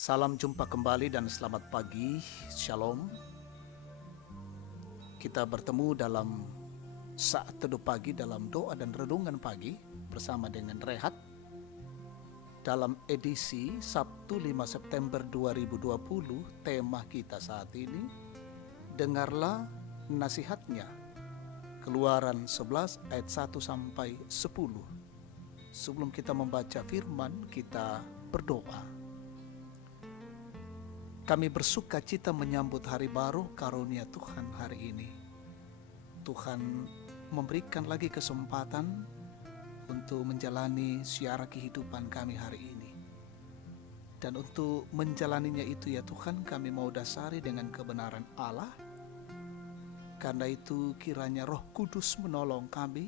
Salam jumpa kembali dan selamat pagi, Shalom. Kita bertemu dalam saat teduh pagi dalam doa dan renungan pagi bersama dengan Rehat dalam edisi Sabtu 5 September 2020. Tema kita saat ini, dengarlah nasihatnya. Keluaran 11 ayat 1 sampai 10. Sebelum kita membaca firman, kita berdoa. Kami bersuka cita menyambut hari baru karunia Tuhan hari ini. Tuhan memberikan lagi kesempatan untuk menjalani siara kehidupan kami hari ini. Dan untuk menjalaninya itu ya Tuhan, kami mau dasari dengan kebenaran Allah. Karena itu kiranya Roh Kudus menolong kami,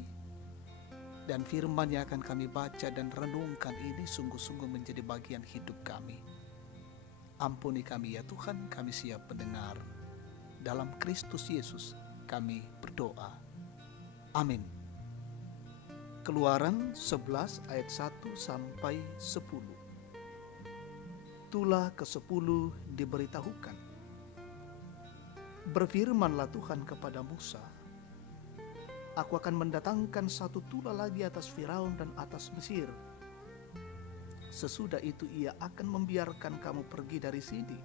dan firman yang akan kami baca dan renungkan ini sungguh-sungguh menjadi bagian hidup kami. Ampuni kami ya Tuhan, kami siap mendengar. Dalam Kristus Yesus kami berdoa. Amin. Keluaran 11 ayat 1 sampai 10. Tulah ke-10 diberitahukan. Berfirmanlah Tuhan kepada Musa, Aku akan mendatangkan satu tulah lagi atas Firaun dan atas Mesir. Sesudah itu ia akan membiarkan kamu pergi dari sini.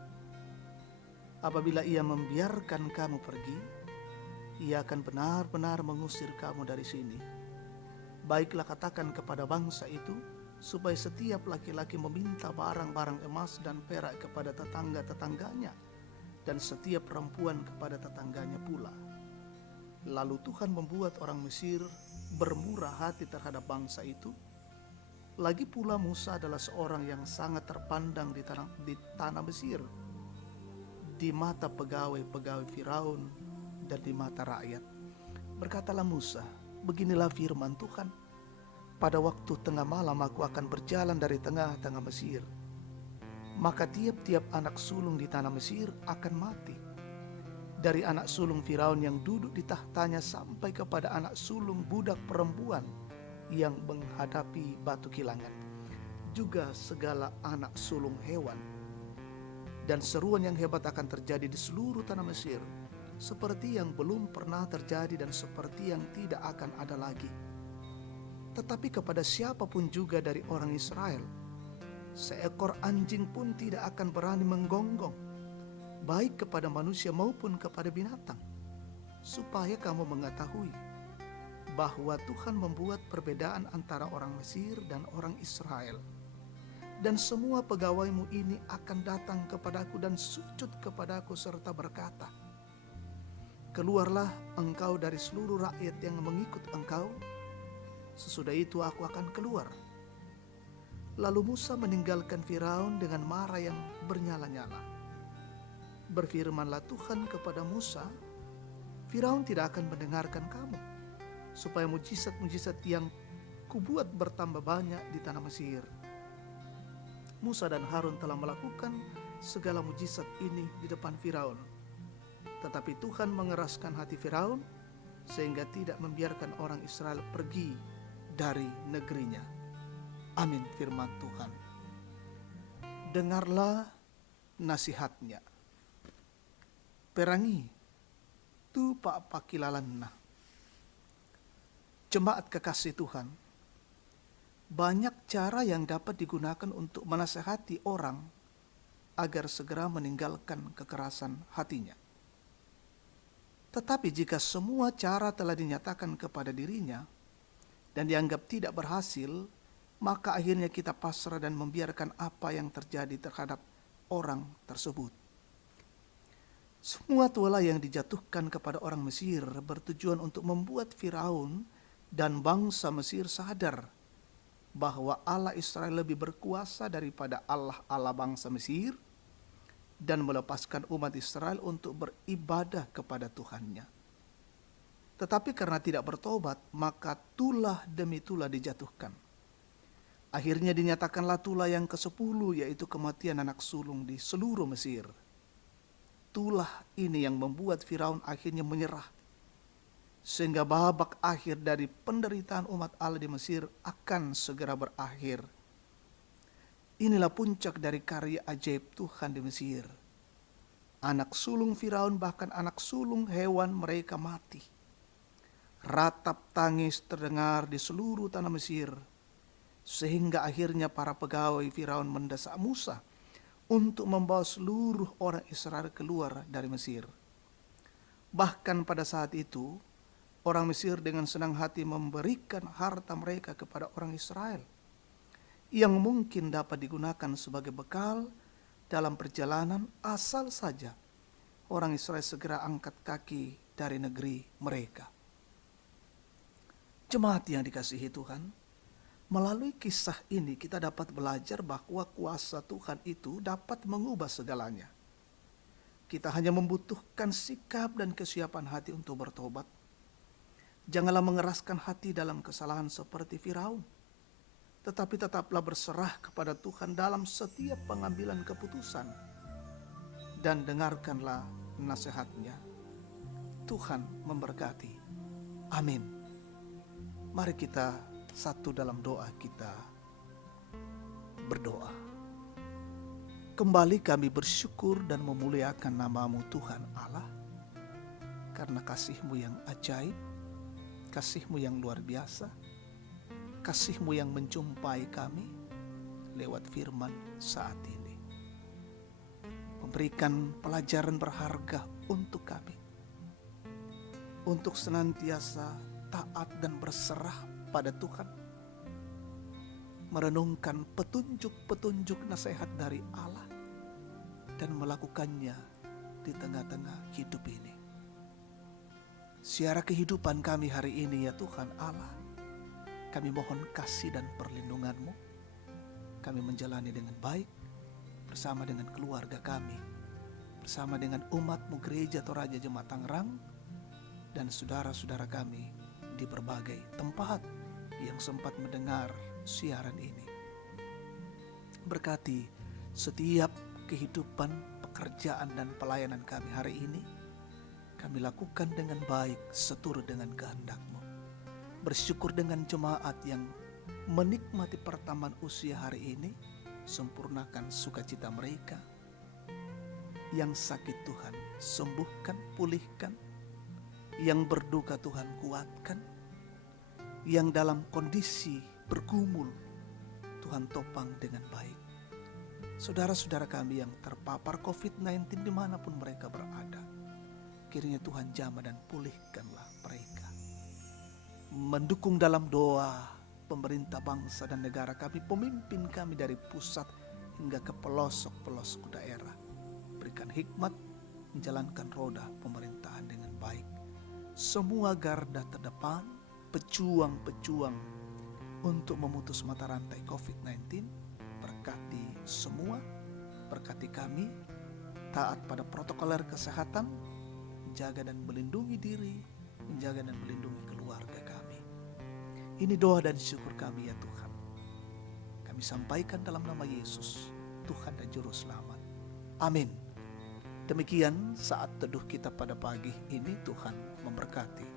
Apabila ia membiarkan kamu pergi, ia akan benar-benar mengusir kamu dari sini. Baiklah katakan kepada bangsa itu, supaya setiap laki-laki meminta barang-barang emas dan perak kepada tetangga-tetangganya, dan setiap perempuan kepada tetangganya pula. Lalu Tuhan membuat orang Mesir bermurah hati terhadap bangsa itu. Lagi pula Musa adalah seorang yang sangat terpandang di tanah Mesir, di mata pegawai-pegawai Firaun dan di mata rakyat. Berkatalah Musa, beginilah firman Tuhan, pada waktu tengah malam aku akan berjalan dari tengah-tengah Mesir. Maka tiap-tiap anak sulung di tanah Mesir akan mati. Dari anak sulung Firaun yang duduk di tahtanya sampai kepada anak sulung budak perempuan yang menghadapi batu kilangan, juga segala anak sulung hewan. Dan seruan yang hebat akan terjadi di seluruh tanah Mesir, seperti yang belum pernah terjadi dan seperti yang tidak akan ada lagi. Tetapi kepada siapapun juga dari orang Israel, seekor anjing pun tidak akan berani menggonggong, baik kepada manusia maupun kepada binatang, supaya kamu mengetahui bahwa Tuhan membuat perbedaan antara orang Mesir dan orang Israel. Dan semua pegawaimu ini akan datang kepadaku dan sujud kepadaku serta berkata, Keluarlah engkau dari seluruh rakyat yang mengikut engkau. Sesudah itu aku akan keluar. Lalu Musa meninggalkan Firaun dengan marah yang bernyala-nyala. Berfirmanlah Tuhan kepada Musa, Firaun tidak akan mendengarkan kamu, supaya mujizat-mujizat yang kubuat bertambah banyak di tanah Mesir. Musa dan Harun telah melakukan segala mujizat ini di depan Firaun. Tetapi Tuhan mengeraskan hati Firaun sehingga tidak membiarkan orang Israel pergi dari negerinya. Amin. Firman Tuhan. Dengarlah nasihatnya. Perangi tu pak pakilalanna. Jemaat kekasih Tuhan, banyak cara yang dapat digunakan untuk menasehati orang agar segera meninggalkan kekerasan hatinya. Tetapi jika semua cara telah dinyatakan kepada dirinya dan dianggap tidak berhasil, maka akhirnya kita pasrah dan membiarkan apa yang terjadi terhadap orang tersebut. Semua tulah yang dijatuhkan kepada orang Mesir bertujuan untuk membuat Firaun dan bangsa Mesir sadar bahwa Allah Israel lebih berkuasa daripada Allah bangsa Mesir, dan melepaskan umat Israel untuk beribadah kepada Tuhannya. Tetapi karena tidak bertobat, maka tulah demi tulah dijatuhkan. Akhirnya dinyatakanlah tulah yang ke-10, yaitu kematian anak sulung di seluruh Mesir. Tulah ini yang membuat Firaun akhirnya menyerah, sehingga babak akhir dari penderitaan umat Allah di Mesir akan segera berakhir. Inilah puncak dari karya ajaib Tuhan di Mesir. Anak sulung Firaun, bahkan anak sulung hewan mereka mati. Ratap tangis terdengar di seluruh tanah Mesir, sehingga akhirnya para pegawai Firaun mendesak Musa untuk membawa seluruh orang Israel keluar dari Mesir. Bahkan pada saat itu, orang Mesir dengan senang hati memberikan harta mereka kepada orang Israel, yang mungkin dapat digunakan sebagai bekal dalam perjalanan, asal saja orang Israel segera angkat kaki dari negeri mereka. Jemaat yang dikasihi Tuhan, melalui kisah ini kita dapat belajar bahwa kuasa Tuhan itu dapat mengubah segalanya. Kita hanya membutuhkan sikap dan kesiapan hati untuk bertobat. Janganlah mengeraskan hati dalam kesalahan seperti Firaun, tetapi tetaplah berserah kepada Tuhan dalam setiap pengambilan keputusan, dan dengarkanlah nasihat-Nya. Tuhan memberkati. Amin. Mari kita satu dalam doa kita berdoa. Kembali kami bersyukur dan memuliakan nama-Mu Tuhan Allah, karena kasih-Mu yang ajaib, kasih-Mu yang luar biasa, kasih-Mu yang menjumpai kami lewat firman saat ini. Memberikan pelajaran berharga untuk kami, untuk senantiasa taat dan berserah pada Tuhan, merenungkan petunjuk-petunjuk nasihat dari Allah, dan melakukannya di tengah-tengah hidup ini. Siara kehidupan kami hari ini ya Tuhan Allah, kami mohon kasih dan perlindungan-Mu. Kami menjalani dengan baik bersama dengan keluarga kami, bersama dengan umat-Mu Gereja Toraja Jemaat Tangerang, dan saudara-saudara kami di berbagai tempat yang sempat mendengar siaran ini. Berkati setiap kehidupan, pekerjaan dan pelayanan kami hari ini. Kami lakukan dengan baik seturut dengan kehendak-Mu. Bersyukur dengan jemaat yang menikmati pertambahan usia hari ini. Sempurnakan sukacita mereka. Yang sakit Tuhan sembuhkan, pulihkan. Yang berduka Tuhan kuatkan, yang dalam kondisi bergumul Tuhan topang dengan baik. Saudara-saudara kami yang terpapar COVID-19 dimanapun mereka berada, kiranya Tuhan jamah dan pulihkanlah mereka. Mendukung dalam doa pemerintah bangsa dan negara kami, pemimpin kami dari pusat hingga ke pelosok-pelosok daerah. Berikan hikmat menjalankan roda pemerintahan dengan baik. Semua garda terdepan, pejuang-pejuang untuk memutus mata rantai COVID-19, berkati semua, berkati kami, taat pada protokoler kesehatan, menjaga dan melindungi diri, menjaga dan melindungi keluarga kami. Ini doa dan syukur kami ya Tuhan. Kami sampaikan dalam nama Yesus, Tuhan dan Juru Selamat. Amin. Demikian saat teduh kita pada pagi ini, Tuhan memberkati.